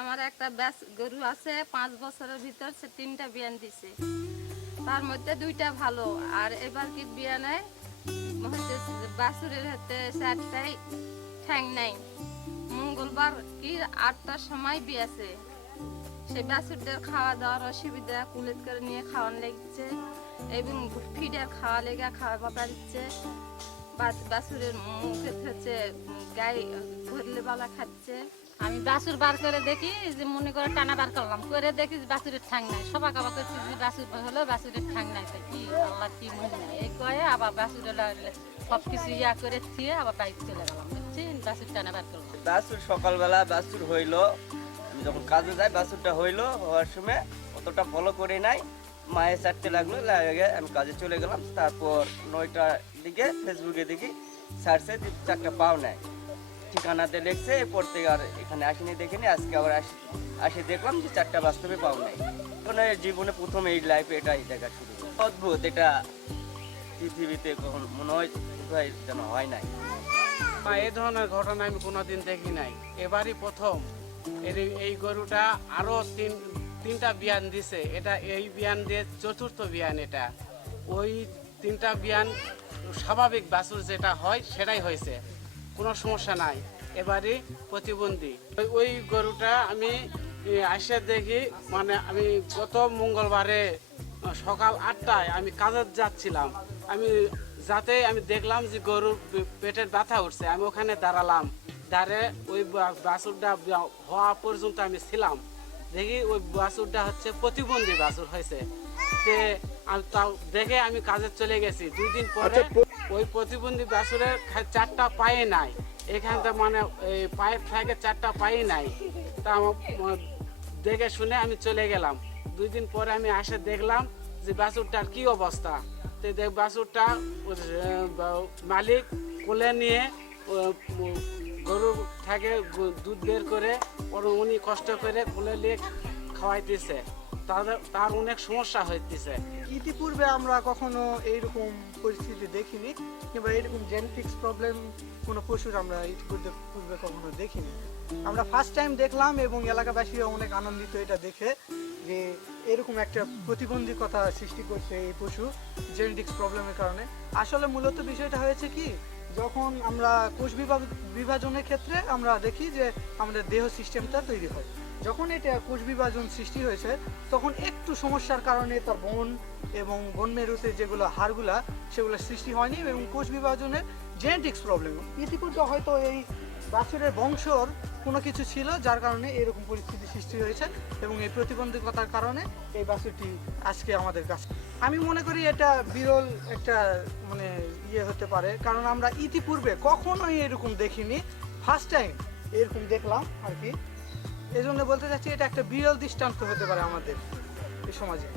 আমার একটা ব্যাস গরু আছে, পাঁচ বছরের ভিতর সে তিনটা বিয়ান দিছে। তার মধ্যে দুইটা ভালো, আর এবার কি বিয়ানে হচ্ছে বাছুরের হাতে চারটাই ঠ্যাং নাই। মঙ্গলবার কি আটটার সময় বিয়াছে সেই বাছুরদের খাওয়া দাওয়ার অসুবিধা, কুলেত করে নিয়ে খাওয়ান লেগেছে, এবং ফিডার খাওয়া লেগে খাওয়া বাবা দিচ্ছে। বাছুরের মুখে হচ্ছে গায়ে ঘুরলে বালা খাচ্ছে। আমি বাসুর বার করে দেখি যে মনে করে টানা বার করলাম, করে দেখি যে বাছুরের ঠাং নাই। সবাই কাবা করছি যে বাছুর হলো বাছুরের ঠাং নাই। তো কি আল্লাহ কি মনে নাই এই কয়ে আবার বাছুর সব কিছু ইয়া করে থিয়ে আবার বাইক চলে গেলাম বুঝছি বাছুর টানা বার করলাম। বাছুর সকালবেলা বাছুর হইল। আমি যখন কাজে যাই, বাছুরটা হইল হওয়ার সময় অতটা ফলো করে নাই। মায়ে চারটে লাগল লাগে আমি কাজে চলে গেলাম। তারপর নয়টার দিকে ফেসবুকে দেখি সার্চে চারটা পাও নাই। ঠিকানাতে লিখছে, এরপর থেকে আর এখানে আসিনি, দেখিনি, আজকে আবার আসি, আসে দেখলাম যে চারটা বাস্তবে পাও নাই। এখন জীবনে প্রথম এই লাইফে এটাই দেখা শুরু। অদ্ভুত, এটা পৃথিবীতে কখন মনে হয় যেন হয় নাই। এই ধরনের ঘটনা আমি কোনোদিন দেখি নাই। এবারই প্রথম। এর এই গরুটা আরও তিন, তিনটা বিয়ান দিছে। এটা এই বিয়ান দিয়ে চতুর্থ বিয়ান এটা। ওই তিনটা বিয়ান স্বাভাবিক বাছুর যেটা হয়, সেটাই হয়েছে। কোনো সমস্যা নাই। এবারে প্রতিবন্ধী। ওই- গরুটা আমি আসে দেখি মানে আমি গত মঙ্গলবারে, সকাল আটটায় আমি কাজে যাচ্ছিলাম। আমি যাতে আমি দেখলাম যে গরুর পেটের ব্যথা উঠছে আমি ওখানে দাঁড়ালাম। দাঁড়ে ওই বাছুরটা হওয়া পর্যন্ত আমি ছিলাম। দেখি ওই বাছুরটা হচ্ছে প্রতিবন্ধী বাছুর হয়েছে। তে তাও দেখে আমি কাজে চলে গেছি। দুই দিন পরে ওই প্রতিবন্ধী বাছুরের খা- চারটা পায়ে নাই। এখানটা মানে এই পায়ের থেকে চারটা পায়ে নাই। তা আমার দেখে শুনে আমি চলে গেলাম। দুই দিন পরে আমি আসে দেখলাম যে বাছুরটার কি অবস্থা। তো দেখ বাছুরটা ও যে, বা- মালিক কোলে নিয়ে ও, ও, গরু থেকে দুধ বের করে উনি কষ্ট করে কোলে নিয়ে খাওয়াইতেছে। তাদের, তার অনেক সমস্যা হইতেছে। ইতিপূর্বে আমরা কখনো এইরকম পরিস্থিতি দেখিনি, কিংবা এরকম জেনেটিক্স প্রবলেম কোনো পশুর আমরা ইতিপূর্বে, পূর্বে কখনো দেখিনি। আমরা ফার্স্ট টাইম দেখলাম এবং এলাকাবাসীরা অনেক আনন্দিত এটা দেখে যে এরকম একটা প্রতিবন্ধকতা সৃষ্টি করছে এই পশু জেনেটিক্স প্রবলেমের কারণে। আসলে মূলত বিষয়টা হয়েছে কি যখন আমরা কোষ বিভাজনের ক্ষেত্রে আমরা দেখি যে আমাদের দেহ সিস্টেমটা তৈরি হয়। যখন এটা কোষ বিভাজন সৃষ্টি হয়েছে, তখন একটু সমস্যার কারণে তার বন এবং বন মেরুতে যেগুলো হাড়গুলা, সেগুলো সৃষ্টি হয়নি এবং কোষ বিভাজনের জেনেটিক্স প্রবলেম ইতিপূর্বে হয়তো এই বাছুরের বংশর কোনো কিছু ছিল, যার কারণে এরকম পরিস্থিতি সৃষ্টি হয়েছে এবং এই প্রতিবন্ধকতার কারণে এই বাছুরটি আজকে আমাদের কাছে। আমি মনে করি এটা বিরল একটা মানে ইয়ে হতে পারে, কারণ আমরা ইতিপূর্বে কখনোই এরকম দেখিনি। ফার্স্ট টাইম এরকম দেখলাম আর কি। এই জন্য বলতে চাচ্ছি এটা একটা বিরল দৃষ্টান্ত হতে পারে আমাদের এই সমাজে।